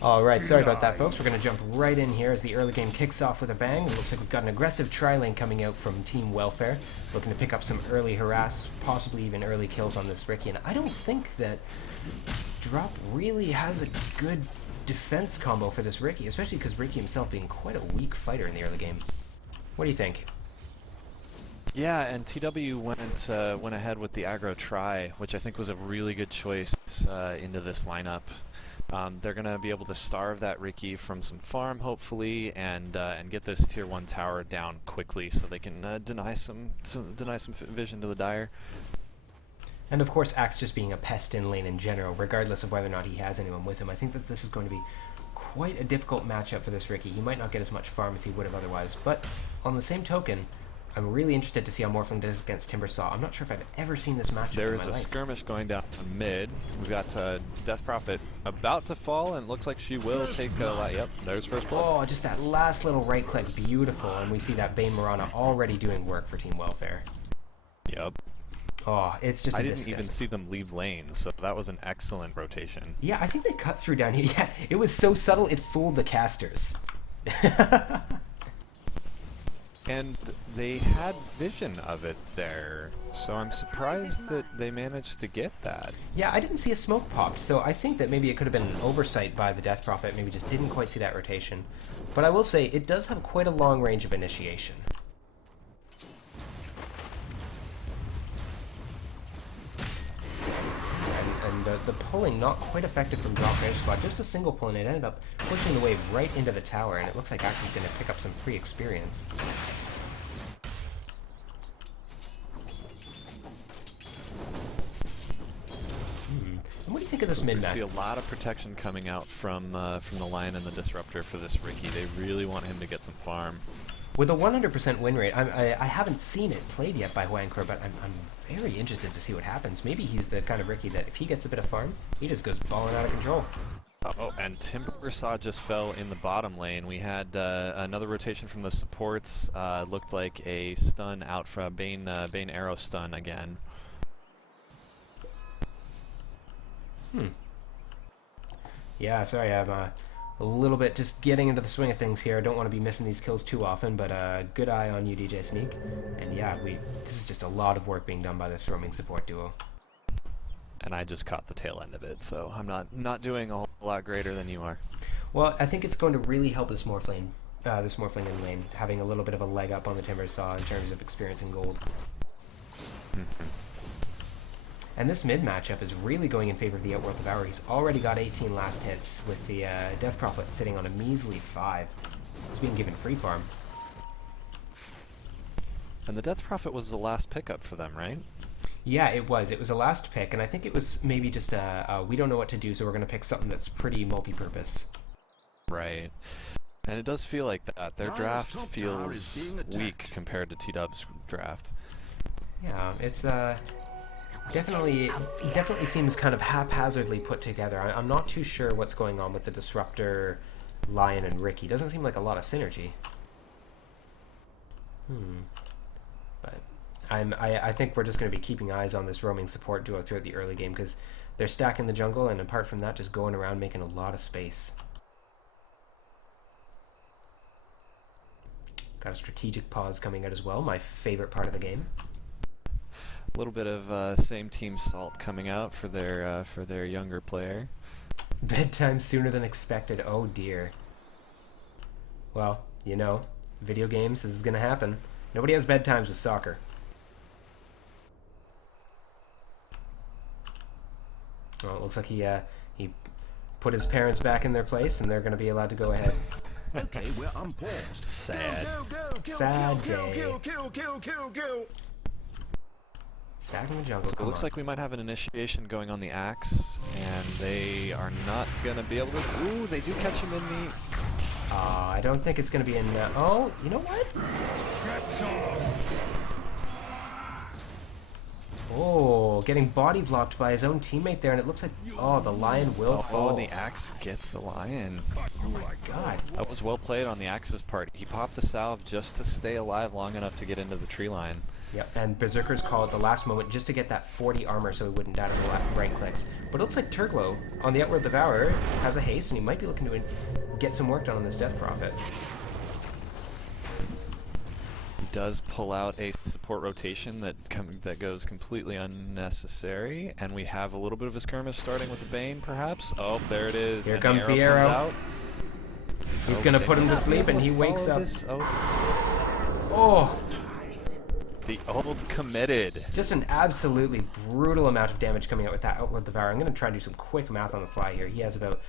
Alright, sorry about that, folks. We're going to jump right in here as the early game kicks off with a bang. It looks like we've got an aggressive tri-lane coming out from Team Welfare, looking to pick up some early harass, possibly even early kills on this Riki. And I don't think that Drop really has a good defense combo for this Riki, especially because Riki himself being quite a weak fighter in the early game. What do you think? Yeah, and TW went ahead with the aggro try, which I think was a really good choice into this lineup. They're going to be able to starve that Riki from some farm, hopefully, and get this tier 1 tower down quickly so they can deny some vision to the Dire. And of course, Axe just being a pest in lane in general, regardless of whether or not he has anyone with him. I think that this is going to be quite a difficult matchup for this Riki. He might not get as much farm as he would have otherwise, but on the same token, I'm really interested to see how Morphling does against Timbersaw. I'm not sure if I've ever seen this matchup There in is my a life. skirmish going down mid. We've got Death Prophet about to fall, and it looks like she will take a lot. Yep, there's first blood. Oh, just that last little right click, beautiful. And we see that Bane Marana already doing work for Team Welfare. Yep. Oh, it's just I didn't even see them leave lane, so that was an excellent rotation. Yeah, I think they cut through down here. Yeah, it was so subtle it fooled the casters. And they had vision of it there, so I'm surprised that they managed to get that. Yeah, I didn't see a smoke popped, so I think that maybe it could have been an oversight by the Death Prophet, maybe just didn't quite see that rotation. But I will say, it does have quite a long range of initiation. And the pulling not quite effective from Drop Range Squad, just a single pull, and it ended up pushing the wave right into the tower, and it looks like Axe is going to pick up some free experience. And what do you think of this mid-match? We see a lot of protection coming out from the Lion and the Disruptor for this Riki. They really want him to get some farm. With a 100% win rate, I haven't seen it played yet by Huancor, but I'm very interested to see what happens. Maybe he's the kind of Riki that if he gets a bit of farm, he just goes balling out of control. Oh, and Timbersaw just fell in the bottom lane. We had another rotation from the supports. Looked like a stun out from Bane arrow stun again. Yeah, sorry, I'm a little bit just getting into the swing of things here. I don't want to be missing these kills too often, but good eye on you, DJ Sneak. And yeah, this is just a lot of work being done by this roaming support duo. And I just caught the tail end of it, so I'm not doing a whole lot greater than you are. Well, I think it's going to really help this Morphling in lane, having a little bit of a leg up on the Timbersaw in terms of experience and gold. And this mid matchup is really going in favor of the Outworld Devourer. He's already got 18 last hits, with the Death Prophet sitting on a measly 5. He's being given free farm. And the Death Prophet was the last pickup for them, right? Yeah, it was. It was a last pick, and I think it was maybe just we don't know what to do, so we're going to pick something that's pretty multi-purpose. Right. And it does feel like that. Their draft feels weak compared to T-Dub's draft. Yeah, it's definitely seems kind of haphazardly put together. I'm not too sure what's going on with the Disruptor, Lion, and Riki. Doesn't seem like a lot of synergy. But I think we're just going to be keeping eyes on this roaming support duo throughout the early game, because they're stacking the jungle, and apart from that, just going around making a lot of space. Got a strategic pause coming out as well, my favorite part of the game. A little bit of same team salt coming out for their younger player. Bedtime sooner than expected. Oh dear. Well, you know, video games, this is gonna happen. Nobody has bedtimes with soccer. Well, it looks like he put his parents back in their place, and they're gonna be allowed to go ahead. Okay, well, I'm paused. Sad. Sad day. Back in the jungle. It looks like we might have an initiation going on the Axe, and they are not gonna be able to. Ooh, they do catch him in the. I don't think it's gonna be in. Oh, you know what? Oh, getting body blocked by his own teammate there, and it looks like the Lion will fall. Oh, and the Axe gets the Lion. Oh my God. That was well played on the Axe's part. He popped the salve just to stay alive long enough to get into the tree line. Yep, and Berserker's Call at the last moment just to get that 40 armor so he wouldn't die to the right clicks. But it looks like Turglow on the Outworld Devourer has a haste, and he might be looking to get some work done on this Death Prophet. He does pull out a support rotation that goes completely unnecessary, and we have a little bit of a skirmish starting with the Bane, perhaps. Oh, there it is. Here and comes the arrow. arrow. Comes out. He's gonna put him to sleep, and he wakes up. Oh! The old committed. Just an absolutely brutal amount of damage coming out with that Outworld Devourer. I'm going to try and do some quick math on the fly here. He has about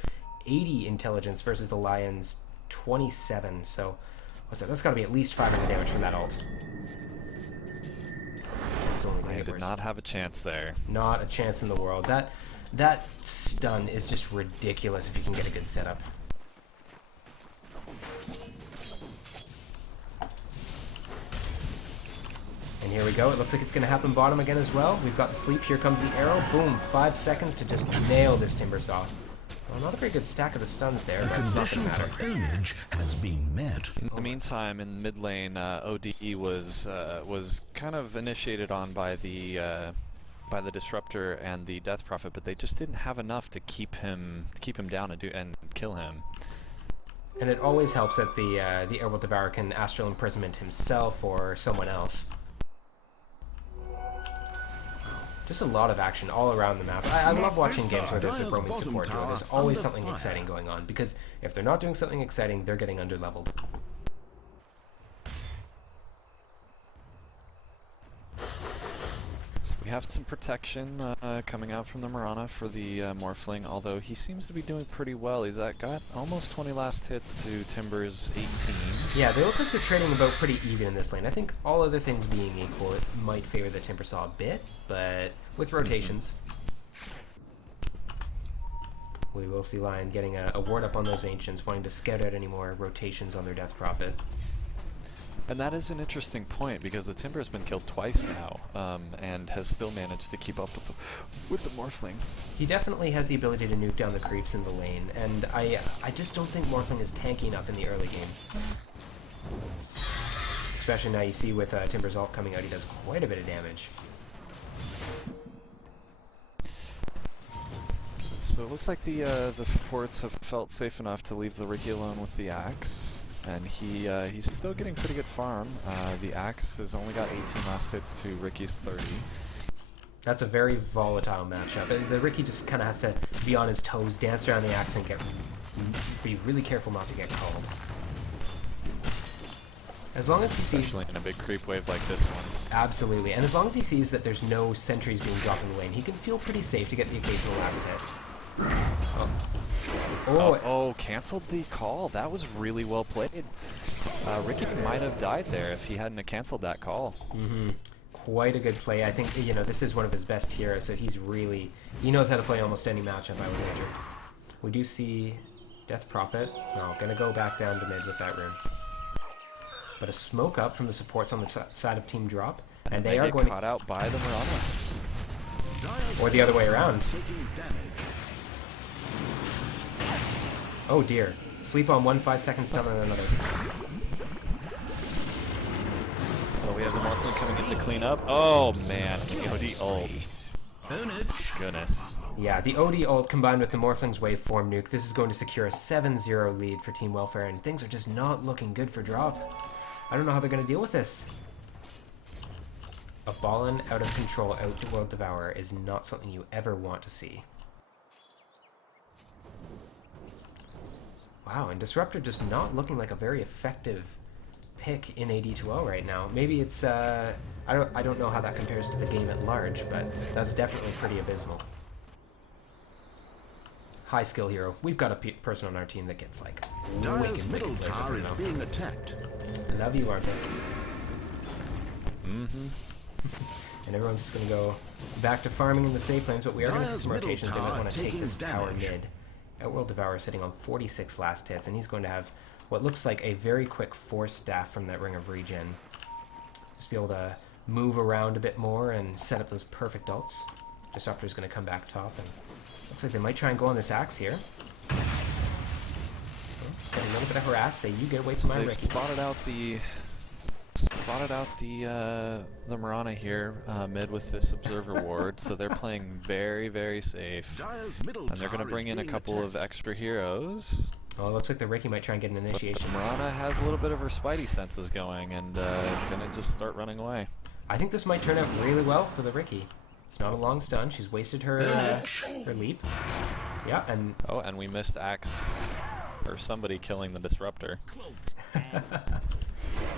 80 intelligence versus the Lion's 27. So, what's that? That's got to be at least 500 damage from that ult. It's only I did not have a chance there. Not a chance in the world. That stun is just ridiculous if you can get a good setup. And here we go. It looks like it's going to happen bottom again as well. We've got the sleep. Here comes the arrow. Boom. 5 seconds to just nail this Timbersaw. Well, not a very good stack of the stuns there, but it's not going to matter. Image has been met. In the meantime, in mid lane, ODE was kind of initiated on by the Disruptor and the Death Prophet, but they just didn't have enough to keep him down and kill him. And it always helps that the Outworld Devourer can Astral Imprisonment himself or someone else. Just a lot of action all around the map. I love watching games where there's a roaming support duo. There's always something exciting going on, because if they're not doing something exciting, they're getting underleveled. So we have some protection coming out from the Mirana for the Morphling, although he seems to be doing pretty well. He's got almost 20 last hits to Timber's 18. Yeah, they look like they're trading about pretty even in this lane. I think all other things being equal, it might favor the Timbersaw a bit, but with rotations. We will see Lion getting a ward up on those Ancients, wanting to scout out any more rotations on their Death Prophet. And that is an interesting point, because the Timber has been killed twice now, and has still managed to keep up with the Morphling. He definitely has the ability to nuke down the creeps in the lane, and I just don't think Morphling is tanky enough in the early game. Especially now you see with Timber's ult coming out, he does quite a bit of damage. So it looks like the supports have felt safe enough to leave the Ricky alone with the Axe. And he's still getting pretty good farm. The Axe has only got 18 last hits to Ricky's 30. That's a very volatile matchup. The Ricky just kind of has to be on his toes, dance around the Axe, and be really careful not to get called. As long as he sees... Especially in a big creep wave like this one. Absolutely. And as long as he sees that there's no sentries being dropped in the lane, he can feel pretty safe to get the occasional last hit. Oh, canceled the call. That was really well played. Ricky might have died there if he hadn't have canceled that call. Mm-hmm. Quite a good play. I think, you know, this is one of his best heroes, so he knows how to play almost any matchup, I would wager. We do see Death Prophet. No, gonna go back down to mid with that rune. But a smoke up from the supports on the side of Team Drop, and they are going caught out by the Mirana. Or the other way around. Oh dear. Sleep on one, 5 seconds stun on another. Oh, we have the Morphling coming in to clean up. Oh man, the OD ult. Goodness. Yeah, the OD ult combined with the Morphling's waveform nuke, this is going to secure a 7-0 lead for Team Welfare, and things are just not looking good for Drop. I don't know how they're going to deal with this. A ballin' out of control Outworld Devourer is not something you ever want to see. Wow, and Disruptor just not looking like a very effective pick in AD2L right now. Maybe it's I don't know how that compares to the game at large, but that's definitely pretty abysmal. High skill hero. We've got a person on our team that gets like Dire's middle tower is being attacked. Love you, Arthur. Mm-hmm. And everyone's just gonna go back to farming in the safe lanes, but we are gonna see some rotations. They might want to take this tower mid. Outworld Devourer sitting on 46 last hits, and he's going to have what looks like a very quick force staff from that Ring of Regen. Just be able to move around a bit more and set up those perfect ults. Disruptor's going to come back top, and looks like they might try and go on this Axe here. Oh, just got a little bit of harass. Say, you get away from my They've Ricky. spotted out the support spotted out the Mirana here mid with this observer ward, so they're playing very safe. Dire's middle And they're going to tower bring is in a being couple of attacked. extra heroes. Oh, it looks like the Ricky might try and get an initiation. Mirana has a little bit of her spidey senses going, and is going to just start running away. I think this might turn out really well for the Ricky. It's not a long stun. She's wasted her her leap. Yeah, and Oh, and we missed Axe, or somebody killing the Disruptor.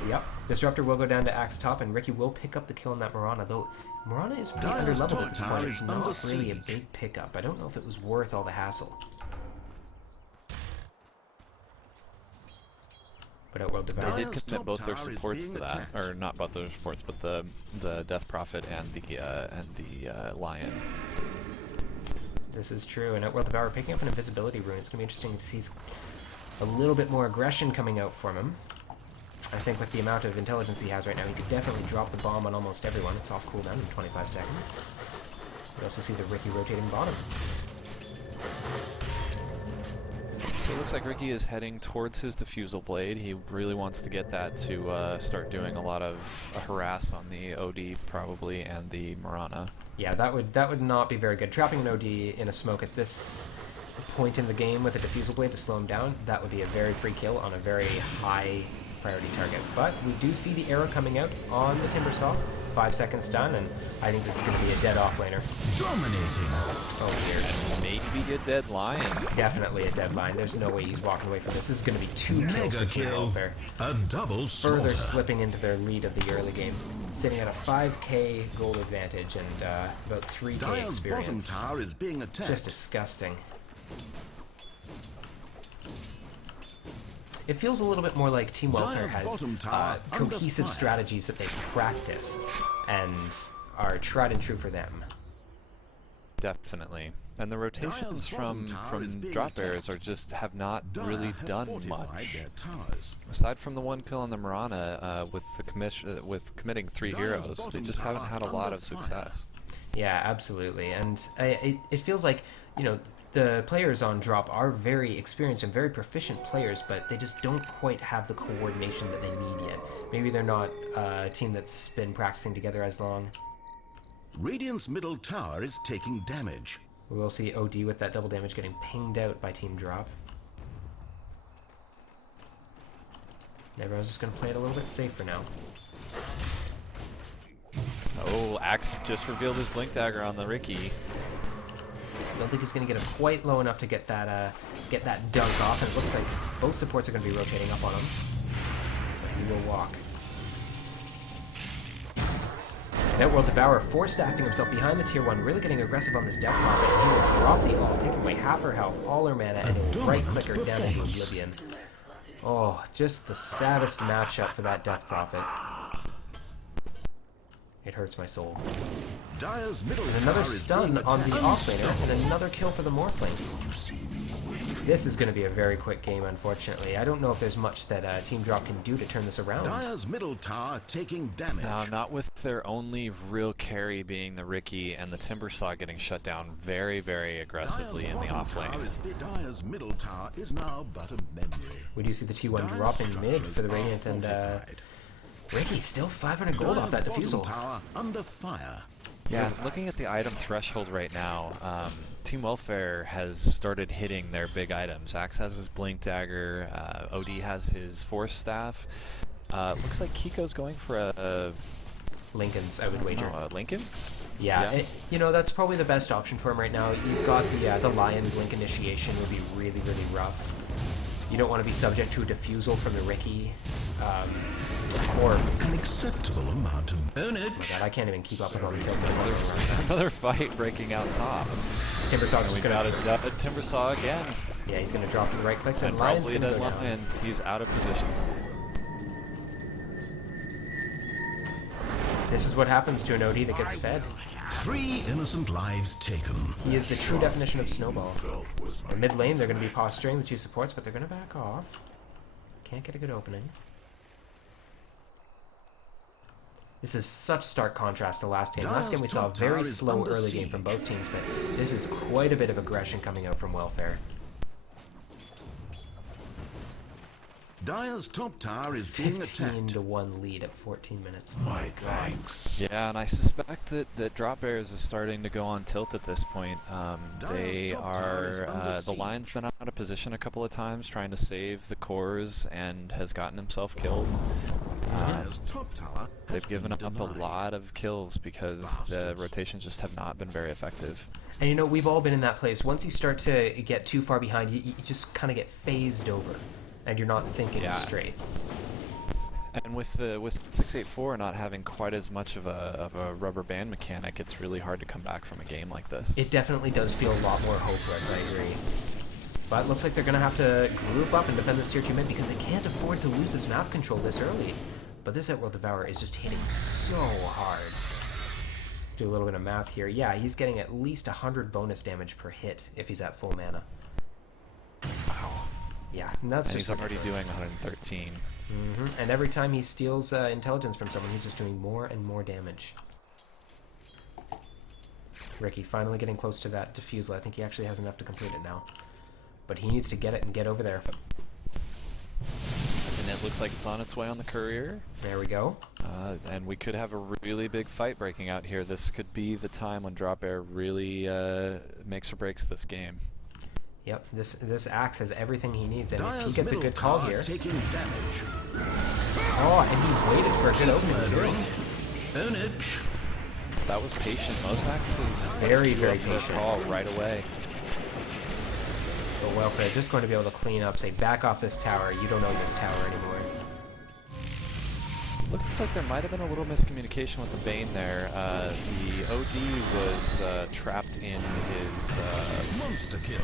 yep, Disruptor will go down to Axe top, and Ricky will pick up the kill on that Mirana. Though Mirana is pretty Dire's underleveled top at this tower point. is It's not under really a siege. big pickup. I don't know if it was worth all the hassle. But Outworld They Devour. did Dire's commit top both their tower is supports being to that, attacked. or not both their supports, but the Death Prophet and the Lion. This is true, and Outworld Devour picking up an invisibility rune. It's going to be interesting to see a little bit more aggression coming out from him. I think with the amount of intelligence he has right now, he could definitely drop the bomb on almost everyone. It's off cooldown in 25 seconds. We also see the Ricky rotating bottom. So it looks like Ricky is heading towards his Diffusal Blade. He really wants to get that to start doing a lot of harass on the OD probably and the Mirana. Yeah, that would not be very good. Trapping an OD in a smoke at this point in the game with a Diffusal Blade to slow him down, that would be a very free kill on a very high priority target. But we do see the arrow coming out on the Timbersaw. 5 seconds stun, and I think this is going to be a dead offlaner. Dominating. Oh dear. Maybe a dead Lion. Definitely a dead line. There's no way he's walking away from this. This is going to be 2 kills Mega for Team kill. Welfare. A double Further slaughter. slipping into their lead of the early game. Sitting at a 5k gold advantage and about 3k Dire's bottom experience. tower is being attacked. Just disgusting. It feels a little bit more like Team Welfare Dire's has bottom tower under cohesive fire. strategies that they've practiced and are tried and true for them. Definitely. And the rotations Dire's bottom from tower is being drop bearers attacked. are just have not Dire really have done fortified much. their towers. Aside from the one kill on the Mirana with committing 3 Dire's heroes, they bottom just haven't had a tower lot under of fire. success. Yeah, absolutely. And it feels like, you know, the players on drop are very experienced and very proficient players, but they just don't quite have the coordination that they need yet. Maybe they're not a team that's been practicing together as long. Radiant's middle tower is taking damage. We will see OD with that double damage getting pinged out by Team Drop. Everyone's just going to play it a little bit safer now. Oh, Axe just revealed his Blink Dagger on the Ricky. I don't think he's going to get him quite low enough to get that dunk off, and it looks like both supports are going to be rotating up on him. But he will walk. Outworld Devourer force-stacking himself behind the tier 1, really getting aggressive on this Death Prophet. He will drop the ult, taking away half her health, all her mana, and he'll right-click her down into Oblivion. Oh, just the saddest matchup for that Death Prophet. It hurts my soul. Dire's middle And another tower is stun being on the attacked. offlaner, and another kill for the Morphling. This is going to be a very quick game, unfortunately. I don't know if there's much that Team Drop can do to turn this around. Dire's middle tower taking damage. Now, not with their only real carry being the Ricky and the Timbersaw getting shut down very aggressively in the offlane. Dire's middle tower is now but a memory. We do see the T1 Dire's drop in mid structures for the are Radiant, and fortified. Ricky's still 500 gold off that Dire's defusal. bottom tower under fire. Yeah, looking at the item threshold right now, Team Welfare has started hitting their big items. Axe has his Blink Dagger, OD has his Force Staff. Looks like Kiko's going for a Lincoln's, I would wager. Lincoln's? Yeah, you know, that's probably the best option for him right now. You've got the Lion Blink initiation would be really rough. You don't want to be subject to a defusal from the Ricky, or... An acceptable amount of Oh my burnage. god, I can't even keep up with all the kills that I'm getting right now. Another fight breaking out top. Timbersaw's And we just got gonna... a Timbersaw again. Yeah, he's gonna drop to the right clicks, and And Lion's probably gonna a go dead down. Lion. He's out of position. This is what happens to an OD that gets fed. 3 innocent lives taken. He is the true definition of snowball. In mid lane, they're going to be posturing the 2 supports, but they're going to back off. Can't get a good opening. This is such stark contrast to last game. Last game we saw a very slow early game from both teams, but this is quite a bit of aggression coming out from Welfare. Dire's top tower is being 15 attacked. to 1 lead at 14 minutes. My thanks. Yeah, and I suspect that Drop Bears is starting to go on tilt at this point. They top tower is are under the line's siege. been out of position a couple of times trying to save the cores and has gotten himself killed. Dire's top tower has They've given been up a denied. lot of kills because the Bastards. rotations just have not been very effective. And you know, we've all been in that place. Once you start to get too far behind, you just kind of get phased over, and you're not thinking Yeah. straight. And with 684 not having quite as much of a rubber band mechanic, it's really hard to come back from a game like this. It definitely does feel a lot more hopeless, I agree. But it looks like they're going to have to group up and defend this tier 2 mid because they can't afford to lose this map control this early. But this Outworld Devourer is just hitting so hard. Do a little bit of math here. Yeah, he's getting at least 100 bonus damage per hit if he's at full mana. Wow. Yeah, and that's And just he's already ridiculous. doing 113. And every time he steals intelligence from someone, he's just doing more and more damage. Ricky finally getting close to that defusal. I think he actually has enough to complete it now. But he needs to get it and get over there. And it looks like it's on its way on the courier. There we go. And we could have a really big fight breaking out here. This could be the time when Drop Bear really makes or breaks this game. Yep, this axe has everything he needs, and if he Dire's gets a middle good call tower here... taking damage. Oh, and he waited for a good opening too. Ownage. That was patient. Most axes Very, queue very up their patient. call right away. But Welfare just going to be able to clean up, say, back off this tower. You don't own this tower anymore. Looks like there might have been a little miscommunication with the Bane there. The OD was trapped in his Monster kill.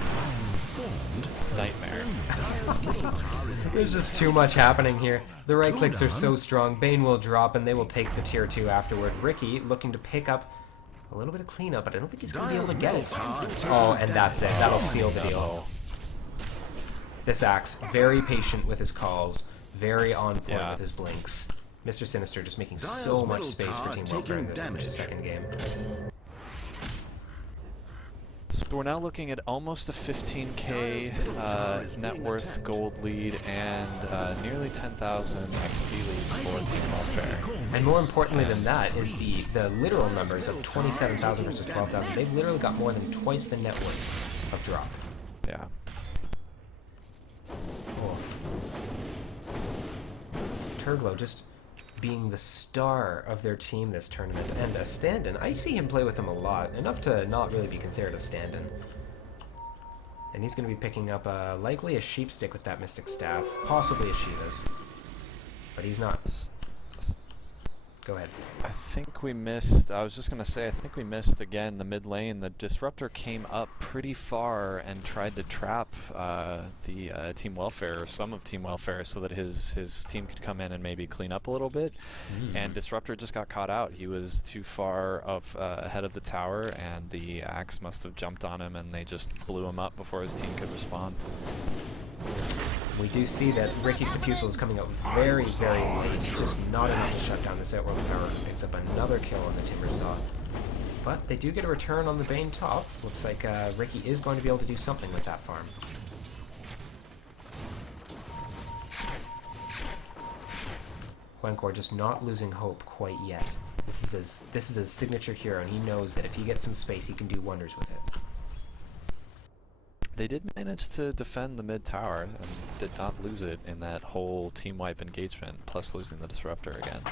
Unformed. nightmare. Dire's middle tower is There's just too much happening here. The right clicks are so strong. Bane will drop, and they will take the tier 2 afterward. Ricky looking to pick up a little bit of cleanup, but I don't think he's going to be able to get it. Oh, and that's it. That'll seal the deal. This axe, very patient with his calls, very on point Yeah. with his blinks. Mr. Sinister just making Dire's so much middle space for tower Team Welfare in this taking damage. second game. So we're now looking at almost a 15k net worth gold lead and nearly 10,000 XP lead for Team Welfare. And more importantly than that is the literal numbers of 27,000 versus 12,000. They've literally got more than twice the net worth of drop. Yeah. Oh. Turglow just being the star of their team this tournament, and a stand-in. I see him play with them a lot, enough to not really be considered a stand-in. And he's going to be picking up likely a sheep stick with that mystic staff, possibly a Shiva's, but he's not. Go ahead. I think we missed, I was just going to say, I think we missed again the mid lane. The Disruptor came up pretty far and tried to trap the Team Welfare, or some of Team Welfare, so that his team could come in and maybe clean up a little bit. And Disruptor just got caught out. He was too far ahead of the tower, and the axe must have jumped on him, and they just blew him up before his team could respond. We do see that Ricky's defusal is coming out very, very late. Just not enough to shut down this Outworld Power. Picks up another kill on the Timber Saw. But they do get a return on the Bane top. Looks like Ricky is going to be able to do something with that farm. Glencore just not losing hope quite yet. This is his signature hero, and he knows that if he gets some space, he can do wonders with it. They did manage to defend the mid tower and did not lose it in that whole team wipe engagement, plus losing the Disruptor again.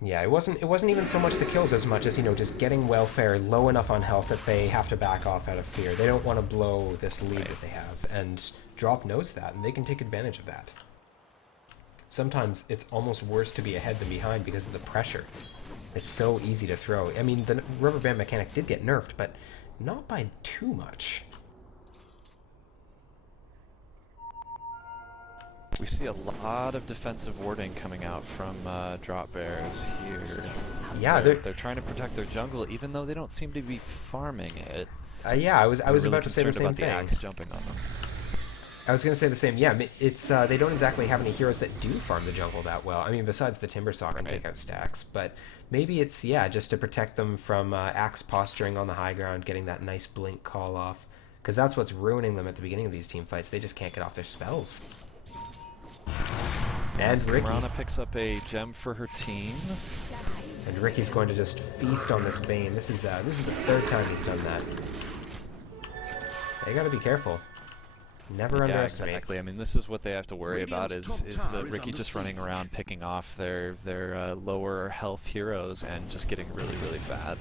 Yeah, it wasn't even so much the kills as much as, you know, just getting Welfare low enough on health that they have to back off out of fear. They don't want to blow this lead that they have, and Drop knows that, and they can take advantage of that. Sometimes it's almost worse to be ahead than behind because of the pressure. It's so easy to throw. I mean, the rubber band mechanic did get nerfed, but not by too much. We see a lot of defensive warding coming out from Drop Bears here. Yeah, they're trying to protect their jungle, even though they don't seem to be farming it. Yeah, I was Really about to say the concerned same about the thing. axe jumping on them. I was going to say the same. Yeah, it's they don't exactly have any heroes that do farm the jungle that well. I mean, besides the Timber Saw can take out stacks, but maybe it's, yeah, just to protect them from axe posturing on the high ground, getting that nice blink call off, because that's what's ruining them at the beginning of these team fights. They just can't get off their spells. And Ricky. Marana picks up a gem for her team. And Ricky's going to just feast on this Bane. This is the third time he's done that. They gotta be careful. Never underestimate. Yeah, exactly. I mean, this is what they have to worry about is the Ricky just running around picking off their lower health heroes and just getting really, really fat.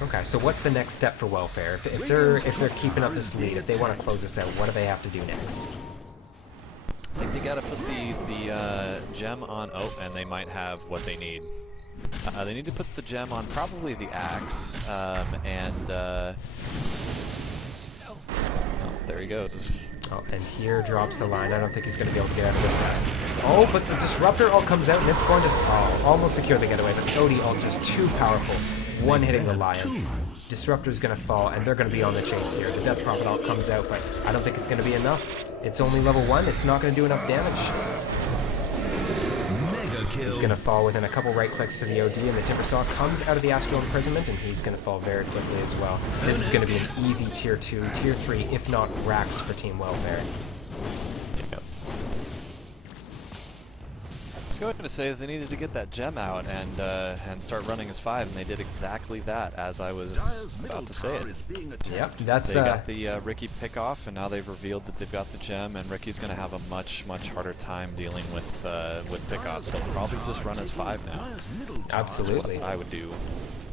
Okay, so what's the next step for Welfare? If they're keeping up this lead, if they want to close this out, what do they have to do next? I think they gotta put the gem on. Oh, and they might have what they need. They need to put the gem on probably the axe, oh, there he goes. Oh, and here drops the line. I don't think he's going to be able to get out of this mess. Oh, but the Disruptor ult comes out, and it's going to almost secure the getaway, but the OD ult just too powerful. One hitting the Lion. Disruptor's going to fall, and they're going to be on the chase here. The Death Prophet ult comes out, but I don't think it's going to be enough. It's only level 1. It's not going to do enough damage. He's going to fall within a couple right clicks to the OD, and the Timbersaw comes out of the Astral Imprisonment, and he's going to fall very quickly as well. This is going to be an easy Tier 2, Tier 3, if not racks for Team Welfare. Yep. I was going to say is they needed to get that gem out and start running as 5, and they did exactly that as I was about to say it. Yep, that's they got the Ricky pick off, and now they've revealed that they've got the gem, and Ricky's going to have a much harder time dealing with pick-offs. They'll probably just run as 5 now. Absolutely. That's what I would do.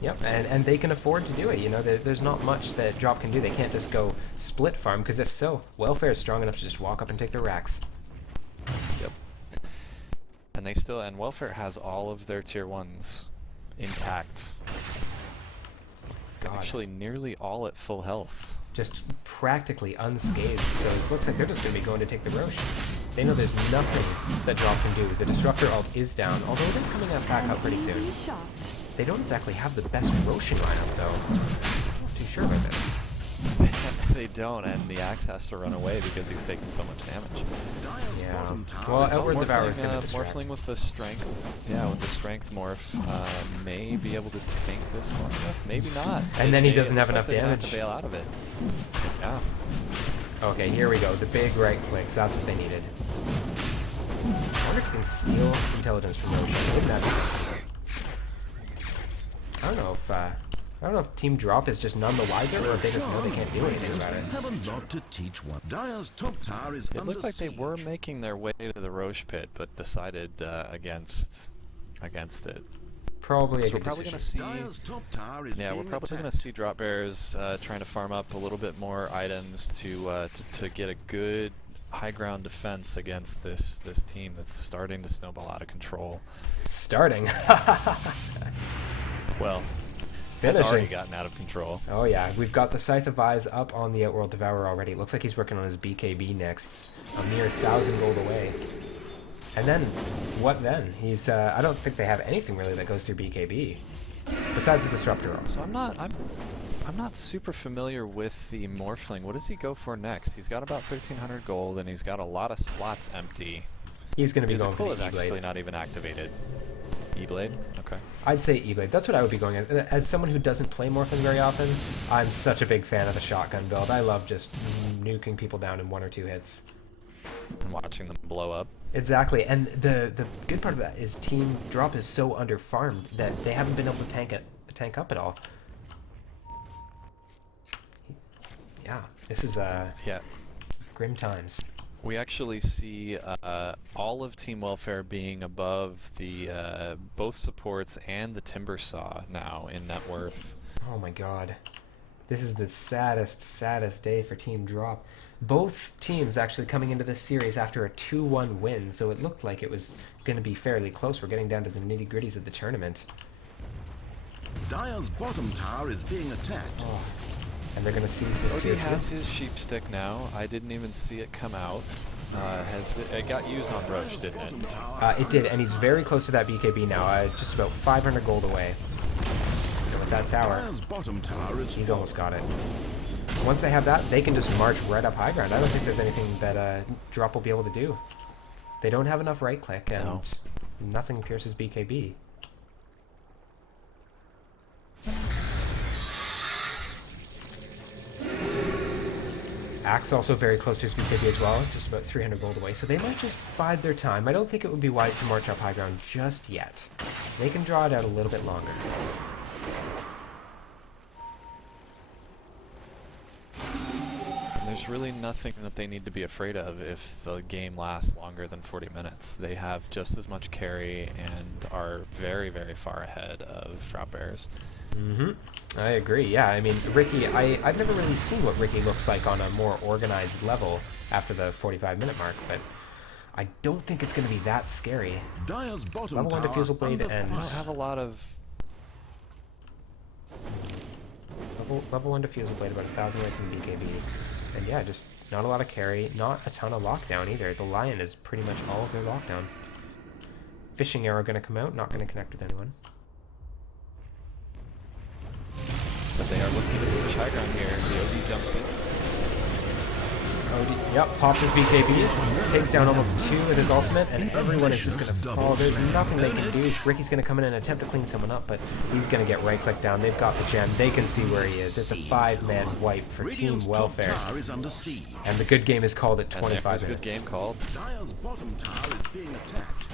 Yep, and they can afford to do it. You know, there's not much that Drop can do. They can't just go split farm, because if so, Welfare is strong enough to just walk up and take their racks. Yep. And Welfare has all of their tier 1s intact. God. Actually, nearly all at full health. Just practically unscathed, so it looks like they're just going to be going to take the Roche. They know there's nothing that Drop can do. The Disruptor ult is down, although it is coming up back up pretty soon. They don't exactly have the best Roshing lineup, though. Not too sure about this. They don't, and the Axe has to run away because he's taking so much damage. Yeah. Well, Outward Devour is going to distract. Morphling with the strength, with the strength morph, may be able to tank this long enough. Maybe not. And then he doesn't have enough damage. Have to bail out of it. Yeah. Okay, here we go. The big right clicks. That's what they needed. I wonder if you can steal intelligence from Roche. Wouldn't that be? I don't know if Team Drop is just none the wiser, or if they just know they can't do anything about it. Have a lot to teach one. Dire's top tower is It looked like they were making their way to the Roche pit, but decided against it. Probably a So we're good probably going to decision. see. Yeah, we're probably going to see Drop Bears trying to farm up a little bit more items to get a good high ground defense against this team that's starting to snowball out of control. Starting. Well. Has already gotten out of control. Oh yeah, we've got the Scythe of Eyes up on the Outworld Devourer already. It looks like he's working on his BKB next. A mere 1,000 gold away. And then, what then? He's, I don't think they have anything really that goes through BKB. Besides the Disruptor. So I'm not super familiar with the Morphling. What does he go for next? He's got about 1,300 gold, and he's got a lot of slots empty. He's going to be going for His the is E-Blade. actually not even activated. E-Blade? Okay. I'd say E-Blade. That's what I would be going as. As someone who doesn't play Morphling very often, I'm such a big fan of the shotgun build. I love just nuking people down in 1 or 2 hits. And watching them blow up. Exactly, and the good part of that is Team Drop is so under-farmed that they haven't been able to tank up at all. Yeah, this is grim times. We actually see all of Team Welfare being above the both supports and the Timbersaw now in net worth. Oh my god. This is the saddest day for Team Drop. Both teams actually coming into this series after a 2-1 win, so it looked like it was going to be fairly close. We're getting down to the nitty-gritties of the tournament. Dire's bottom tower is being attacked. Oh. And they're going to seize this He tier has 2. his sheep stick now. I didn't even see it come out. It got used on Roche, didn't it? It did, and he's very close to that BKB now, just about 500 gold away. And with that tower, he's almost got it. Once they have that, they can just march right up high ground. I don't think there's anything that Drop will be able to do. They don't have enough right click, and nothing pierces BKB. Axe also very close to his BKB as well, just about 300 gold away, so they might just bide their time. I don't think it would be wise to march up high ground just yet. They can draw it out a little bit longer. There's really nothing that they need to be afraid of if the game lasts longer than 40 minutes. They have just as much carry and are very, very far ahead of Drop Bears. I agree, yeah. I mean, Ricky, I've never really seen what Ricky looks like on a more organized level after the 45-minute mark, but I don't think it's going to be that scary. Dire's bottom Level 1 tower Diffusal Blade under and... I don't have a lot of... Level 1 Diffusal Blade, about 1,000 away from BKB. And yeah, just not a lot of carry, not a ton of lockdown either. The Lion is pretty much all of their lockdown. Fishing Arrow going to come out, not going to connect with anyone. But they are looking to push high ground here. The OD jumps in. OD, yep, pops his BKB, takes down almost 2 with his ultimate, and everyone is just going to fall. There's nothing they can do. Ricky's going to come in and attempt to clean someone up, but he's going to get right-clicked down. They've got the gem. They can see where he is. It's a 5-man wipe for Team Welfare. And the good game is called at 25 minutes. Good game called. Dire's bottom tower is being attacked.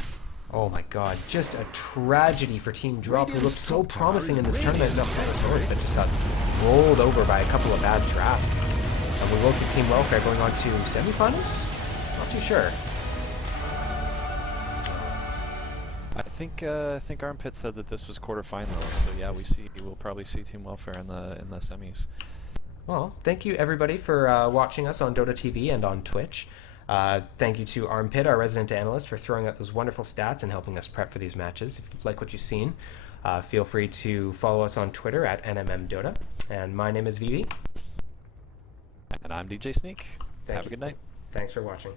Oh my god, just a tragedy for Team Drop, who looked so promising in this tournament enough points, but just got rolled over by a couple of bad drafts. And we will see Team Welfare going on to semifinals? Not too sure. I think Armpit said that this was quarterfinals, so yeah, we'll probably see Team Welfare in the semis. Well, thank you everybody for watching us on Dota TV and on Twitch. Thank you to Armpit, our resident analyst, for throwing out those wonderful stats and helping us prep for these matches. If you like what you've seen, feel free to follow us on Twitter at NMMDota. And my name is Vivi. And I'm DJ Sneak. Have a good night. Thanks for watching.